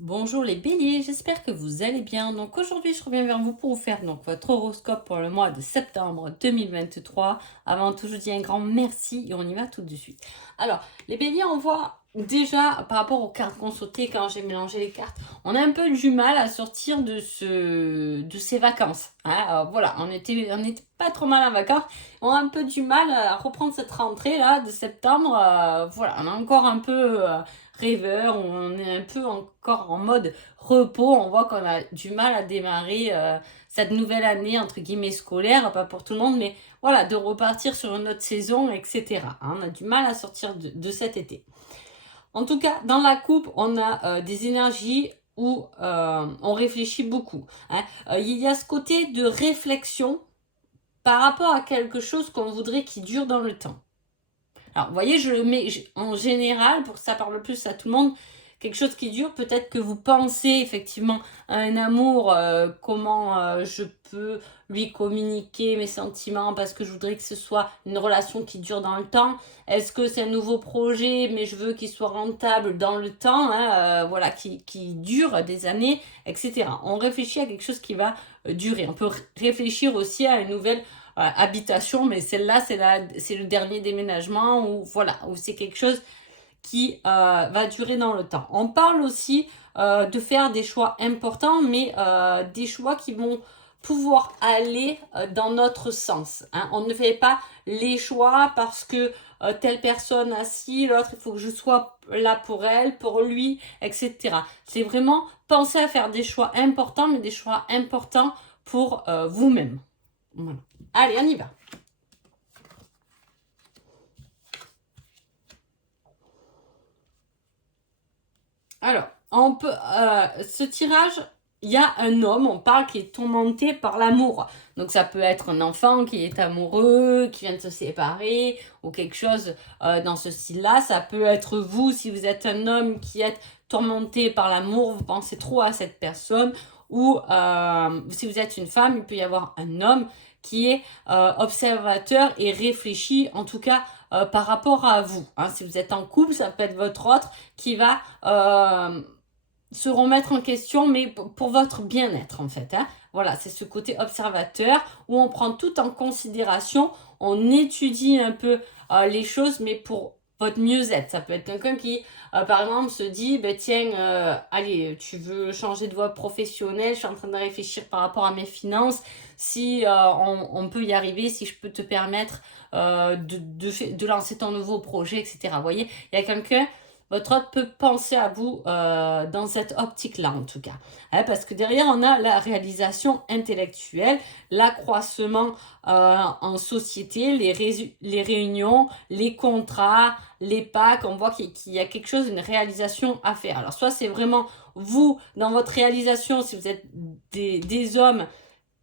Bonjour les béliers, j'espère que vous allez bien. Donc aujourd'hui, je reviens vers vous pour vous faire votre horoscope pour le mois de septembre 2023. Avant tout, je dis un grand merci et on y va tout de suite. Alors, les béliers, on voit déjà par rapport aux cartes qu'on sautait quand j'ai mélangé les cartes, on a un peu du mal à sortir de ces vacances. Hein. Alors, voilà, on était pas trop mal en vacances. On a un peu du mal à reprendre cette rentrée là de septembre. Voilà, on a encore un peu rêveur, on est un peu encore en mode repos, on voit qu'on a du mal à démarrer cette nouvelle année entre guillemets scolaire, pas pour tout le monde, mais voilà, de repartir sur une autre saison, etc. Hein, on a du mal à sortir de cet été. En tout cas, dans la coupe, on a des énergies où on réfléchit beaucoup. Hein. Il y a ce côté de réflexion par rapport à quelque chose qu'on voudrait qui dure dans le temps. Alors, vous voyez, je le mets en général, pour que ça parle plus à tout le monde, quelque chose qui dure. Peut-être que vous pensez effectivement à un amour, comment je peux lui communiquer mes sentiments parce que je voudrais que ce soit une relation qui dure dans le temps. Est-ce que c'est un nouveau projet, mais je veux qu'il soit rentable dans le temps, hein, voilà, qui dure des années, etc. On réfléchit à quelque chose qui va durer. On peut réfléchir aussi à une nouvelle habitation, mais celle-là, c'est le dernier déménagement ou voilà, où c'est quelque chose qui va durer dans le temps. On parle aussi de faire des choix importants, mais des choix qui vont pouvoir aller dans notre sens. Hein. On ne fait pas les choix parce que telle personne a ci, l'autre, il faut que je sois là pour elle, pour lui, etc. C'est vraiment penser à faire des choix importants, mais des choix importants pour vous-même. Voilà. Allez, on y va. Alors, ce tirage, il y a un homme, on parle, qui est tourmenté par l'amour. Donc ça peut être un enfant qui est amoureux, qui vient de se séparer, ou quelque chose dans ce style-là. Ça peut être vous, si vous êtes un homme qui est tourmenté par l'amour, vous pensez trop à cette personne. Ou si vous êtes une femme, il peut y avoir un homme qui est observateur et réfléchit, en tout cas par rapport à vous. Hein. Si vous êtes en couple, ça peut être votre autre qui va se remettre en question, mais pour votre bien-être en fait. Hein. Voilà, c'est ce côté observateur où on prend tout en considération, on étudie un peu les choses, mais pour votre mieux-être. Ça peut être quelqu'un qui, par exemple, se dit, bah, tiens, allez, tu veux changer de voie professionnelle, je suis en train de réfléchir par rapport à mes finances, si on peut y arriver, si je peux te permettre de lancer ton nouveau projet, etc. Vous voyez, il y a quelqu'un, votre hôte peut penser à vous dans cette optique-là, en tout cas. Hein, parce que derrière, on a la réalisation intellectuelle, l'accroissement en société, les réunions, les contrats, les packs. On voit qu'il y a quelque chose, une réalisation à faire. Alors, soit c'est vraiment vous, dans votre réalisation, si vous êtes des hommes,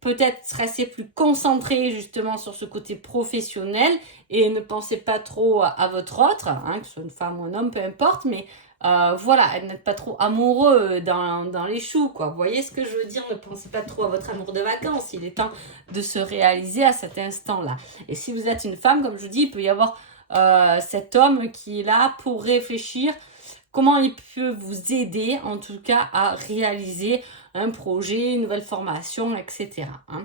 peut-être rester plus concentré justement sur ce côté professionnel et ne pensez pas trop à votre autre, hein, que ce soit une femme ou un homme, peu importe, mais voilà, n'êtes pas trop amoureux dans les choux, quoi. Vous voyez ce que je veux dire? Ne pensez pas trop à votre amour de vacances. Il est temps de se réaliser à cet instant-là. Et si vous êtes une femme, comme je vous dis, il peut y avoir cet homme qui est là pour réfléchir comment il peut vous aider, en tout cas, à réaliser un projet, une nouvelle formation, etc. Hein.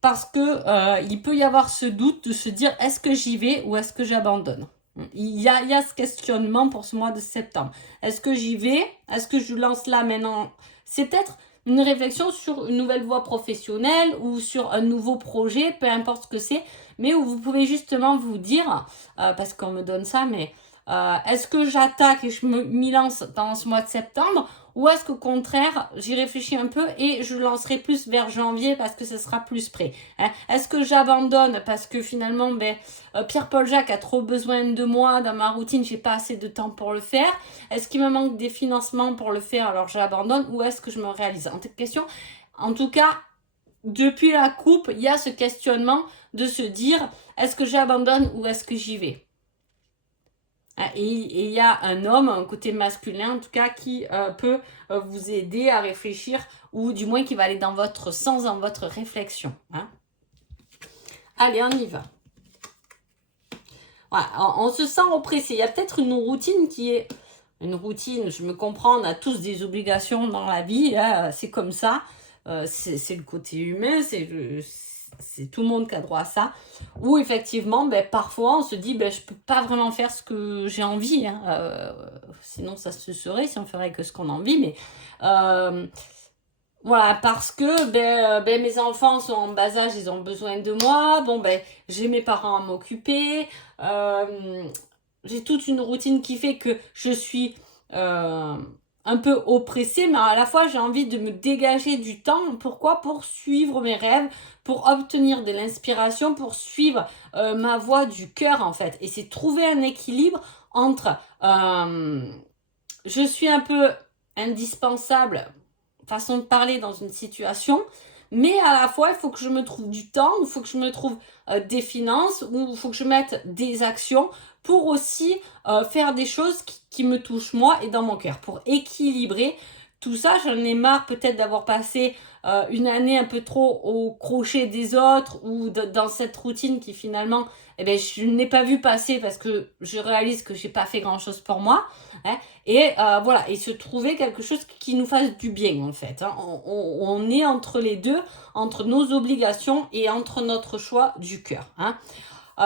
Parce que il peut y avoir ce doute de se dire est-ce que j'y vais ou est-ce que j'abandonne. Il y a ce questionnement pour ce mois de septembre. Est-ce que j'y vais? Est-ce que je lance là maintenant? C'est peut-être une réflexion sur une nouvelle voie professionnelle ou sur un nouveau projet, peu importe ce que c'est, mais où vous pouvez justement vous dire, parce qu'on me donne ça, mais est-ce que j'attaque et je m'y lance dans ce mois de septembre ou est-ce qu'au contraire, j'y réfléchis un peu et je lancerai plus vers janvier parce que ce sera plus prêt. Hein. Est-ce que j'abandonne parce que finalement, Pierre-Paul Jacques a trop besoin de moi dans ma routine, j'ai pas assez de temps pour le faire. Est-ce qu'il me manque des financements pour le faire, alors j'abandonne ou est-ce que je me réalise? En question, en tout cas, depuis la coupe, il y a ce questionnement de se dire est-ce que j'abandonne ou est-ce que j'y vais? Et il y a un homme, un côté masculin en tout cas, qui peut vous aider à réfléchir ou du moins qui va aller dans votre sens, dans votre réflexion. Hein. Allez, on y va. Voilà, on se sent oppressé. Il y a peut-être une routine qui est une routine, je me comprends, on a tous des obligations dans la vie, hein, c'est comme ça, c'est le côté humain, c'est tout le monde qui a droit à ça, ou effectivement, ben, parfois on se dit, ben, je peux pas vraiment faire ce que j'ai envie, hein, sinon ça se serait si on ferait que ce qu'on a envie, mais voilà, parce que ben, mes enfants sont en bas âge, ils ont besoin de moi, bon ben j'ai mes parents à m'occuper, j'ai toute une routine qui fait que je suis un peu oppressée, mais à la fois j'ai envie de me dégager du temps. Pourquoi? Pour suivre mes rêves, pour obtenir de l'inspiration, pour suivre ma voie du cœur en fait. Et c'est trouver un équilibre entre je suis un peu indispensable, façon de parler dans une situation, mais à la fois il faut que je me trouve du temps, il faut que je me trouve des finances, ou il faut que je mette des actions pour aussi faire des choses qui me touchent moi et dans mon cœur, pour équilibrer tout ça. J'en ai marre peut-être d'avoir passé une année un peu trop au crochet des autres, ou dans cette routine qui finalement, eh ben, je n'ai pas vu passer parce que je réalise que j'ai pas fait grand chose pour moi, hein. Et voilà, et se trouver quelque chose qui nous fasse du bien en fait, hein. On est entre les deux, entre nos obligations et entre notre choix du cœur, hein.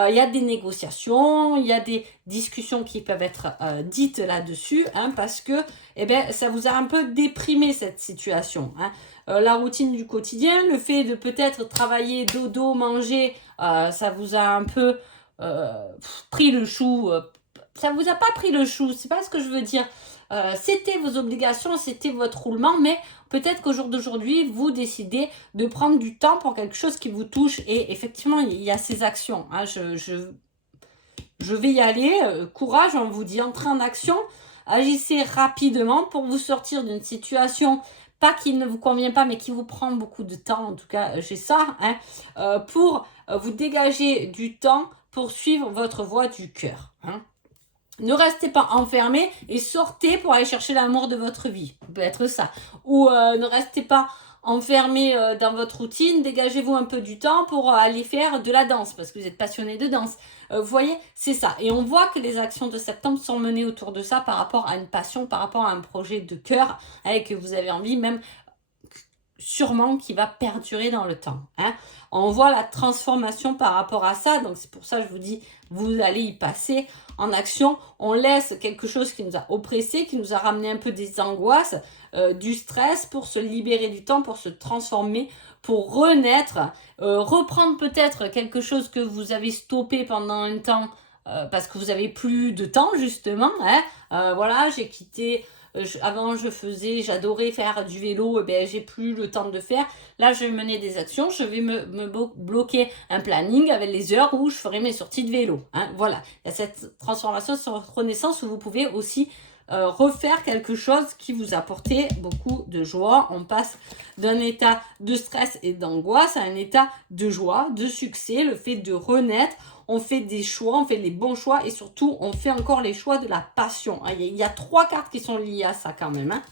Il y a des négociations, il y a des discussions qui peuvent être dites là-dessus, hein, parce que eh ben, ça vous a un peu déprimé cette situation, hein. La routine du quotidien, le fait de peut-être travailler, dodo, manger, ça vous a un peu pris le chou. Ça vous a pas pris le chou, c'est pas ce que je veux dire. C'était vos obligations, c'était votre roulement, mais peut-être qu'au jour d'aujourd'hui, vous décidez de prendre du temps pour quelque chose qui vous touche. Et effectivement, il y a ces actions, hein. Je vais y aller. Courage, on vous dit, entrez en action. Agissez rapidement pour vous sortir d'une situation, pas qui ne vous convient pas, mais qui vous prend beaucoup de temps. En tout cas, j'ai ça, hein, pour vous dégager du temps pour suivre votre voie du cœur, hein. Ne restez pas enfermé et sortez pour aller chercher l'amour de votre vie. Ça peut être ça. Ou ne restez pas enfermé dans votre routine. Dégagez-vous un peu du temps pour aller faire de la danse parce que vous êtes passionné de danse. Vous voyez, c'est ça. Et on voit que les actions de septembre sont menées autour de ça par rapport à une passion, par rapport à un projet de cœur, hein, que vous avez envie, même sûrement qui va perdurer dans le temps, hein. On voit la transformation par rapport à ça, donc c'est pour ça que je vous dis, vous allez y passer en action. On laisse quelque chose qui nous a oppressé, qui nous a ramené un peu des angoisses, du stress, pour se libérer du temps, pour se transformer, pour renaître, reprendre peut-être quelque chose que vous avez stoppé pendant un temps, parce que vous avez plus de temps justement, hein. Voilà, j'ai quitté. Avant, j'adorais faire du vélo, et ben, j'ai plus le temps de faire. Là, je vais mener des actions, je vais me bloquer un planning avec les heures où je ferai mes sorties de vélo, hein. Voilà, il y a cette transformation, cette renaissance où vous pouvez aussi refaire quelque chose qui vous apportait beaucoup de joie. On passe d'un état de stress et d'angoisse à un état de joie, de succès, le fait de renaître. On fait des choix, on fait les bons choix, et surtout, on fait encore les choix de la passion. Il y a 3 cartes qui sont liées à ça quand même, hein.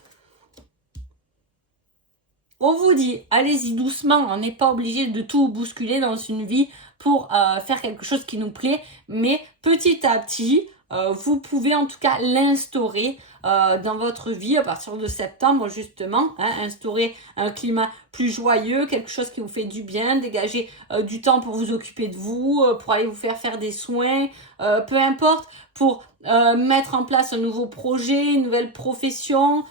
On vous dit, allez-y doucement, on n'est pas obligé de tout bousculer dans une vie pour faire quelque chose qui nous plaît, mais petit à petit, vous pouvez en tout cas l'instaurer dans votre vie à partir de septembre justement, hein, instaurer un climat plus joyeux, quelque chose qui vous fait du bien, dégager du temps pour vous occuper de vous, pour aller vous faire des soins, peu importe, pour mettre en place un nouveau projet, une nouvelle profession,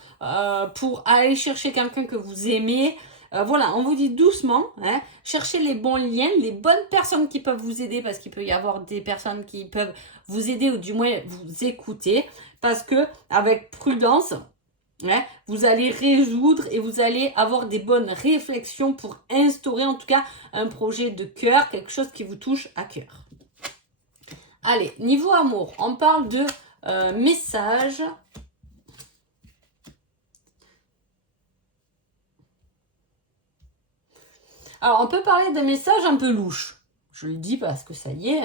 pour aller chercher quelqu'un que vous aimez. Voilà, on vous dit doucement, hein, cherchez les bons liens, les bonnes personnes qui peuvent vous aider, parce qu'il peut y avoir des personnes qui peuvent vous aider ou du moins vous écouter, parce que avec prudence, hein, vous allez résoudre et vous allez avoir des bonnes réflexions pour instaurer en tout cas un projet de cœur, quelque chose qui vous touche à cœur. Allez, niveau amour, on parle de messages. Alors, on peut parler d'un message un peu louche. Je le dis parce que ça y est,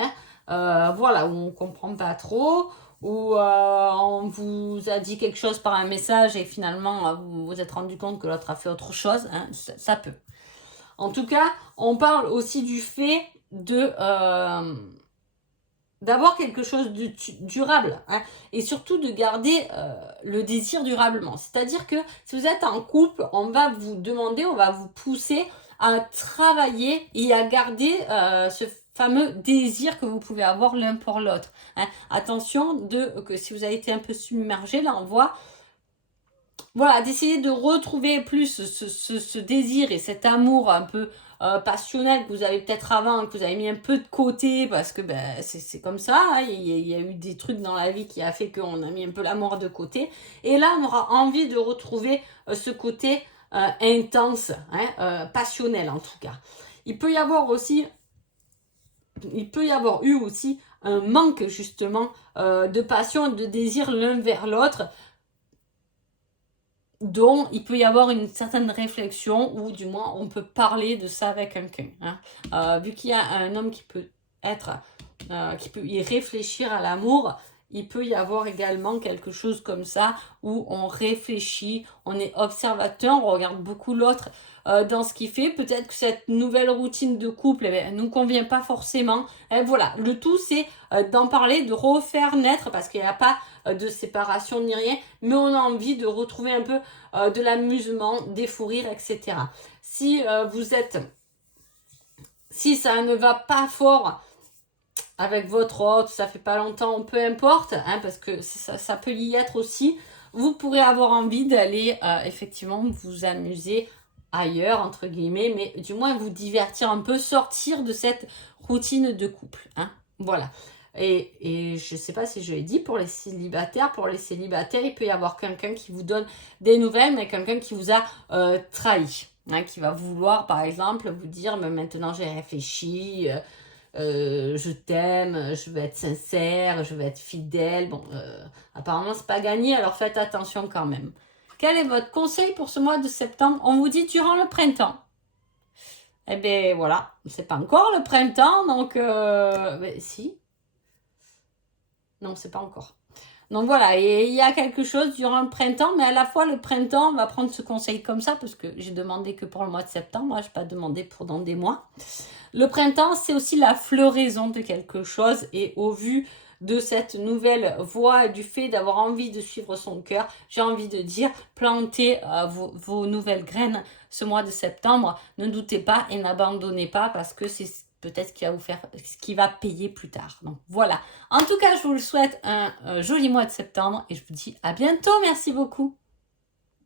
hein. Voilà, où on ne comprend pas trop, où on vous a dit quelque chose par un message et finalement, vous vous êtes rendu compte que l'autre a fait autre chose, hein. Ça peut. En tout cas, on parle aussi du fait de d'avoir quelque chose de durable, hein, et surtout de garder le désir durablement. C'est-à-dire que si vous êtes en couple, on va vous demander, on va vous pousser à travailler et à garder ce fameux désir que vous pouvez avoir l'un pour l'autre. Hein. Attention que si vous avez été un peu submergé, là on voit, voilà, d'essayer de retrouver plus ce désir et cet amour un peu passionnel que vous avez peut-être avant, que vous avez mis un peu de côté parce que c'est comme ça, hein, il y a eu des trucs dans la vie qui a fait qu'on a mis un peu l'amour de côté. Et là, on aura envie de retrouver ce côté intense, hein, passionnel en tout cas. Il peut y avoir eu aussi un manque justement de passion et de désir l'un vers l'autre, dont il peut y avoir une certaine réflexion, ou du moins on peut parler de ça avec quelqu'un. Hein. Vu qu'il y a un homme qui peut y réfléchir à l'amour, il peut y avoir également quelque chose comme ça, où on réfléchit, on est observateur, on regarde beaucoup l'autre dans ce qu'il fait. Peut-être que cette nouvelle routine de couple ne nous convient pas forcément. Et voilà, le tout c'est d'en parler, de refaire naître, parce qu'il n'y a pas de séparation ni rien, mais on a envie de retrouver un peu de l'amusement, des fous rires, etc. Si ça ne va pas fort avec votre hôte, ça fait pas longtemps, peu importe, hein, parce que ça peut y être aussi, vous pourrez avoir envie d'aller effectivement vous amuser ailleurs, entre guillemets, mais du moins vous divertir un peu, sortir de cette routine de couple. Hein. Voilà. Et je ne sais pas si je l'ai dit, pour les célibataires, il peut y avoir quelqu'un qui vous donne des nouvelles, mais quelqu'un qui vous a trahi. Hein, qui va vouloir, par exemple, vous dire, mais maintenant j'ai réfléchi, je t'aime, je veux être sincère, je veux être fidèle. Bon, apparemment, c'est pas gagné, alors faites attention quand même. Quel est votre conseil pour ce mois de septembre? On vous dit durant le printemps. Eh bien, voilà, c'est pas encore le printemps, donc si. Non, c'est pas encore. Donc voilà, et il y a quelque chose durant le printemps, mais à la fois le printemps, on va prendre ce conseil comme ça, parce que j'ai demandé que pour le mois de septembre, moi je n'ai pas demandé pour dans des mois. Le printemps, c'est aussi la floraison de quelque chose, et au vu de cette nouvelle voie et du fait d'avoir envie de suivre son cœur, j'ai envie de dire, plantez vos nouvelles graines ce mois de septembre. Ne doutez pas et n'abandonnez pas, parce que c'est peut-être ce qui va payer plus tard. Donc voilà. En tout cas, je vous souhaite un joli mois de septembre et je vous dis à bientôt. Merci beaucoup.